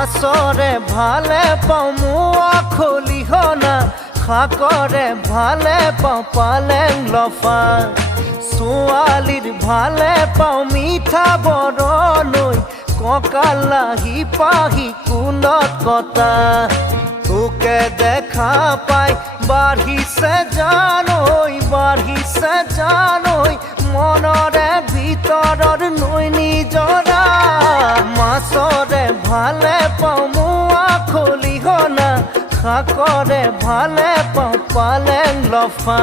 মাছৰে ভালে পাওঁ মোৱা খলিহনা শাকৰে ভালে পাওঁ পালেং লফা ছোৱালীৰ ভালে পাওঁ মিঠা বৰণৈ কঁকালাহি পাহি কুলত কটা তোকে দেখা পাই বাঢ়িছে জানৈ মনৰে ভিতৰৰ নৈ নিজৰা মাছৰে ভালে পাওঁ মোৱা খলিহনা শাকৰে ভালে পাওঁ পালেং লফা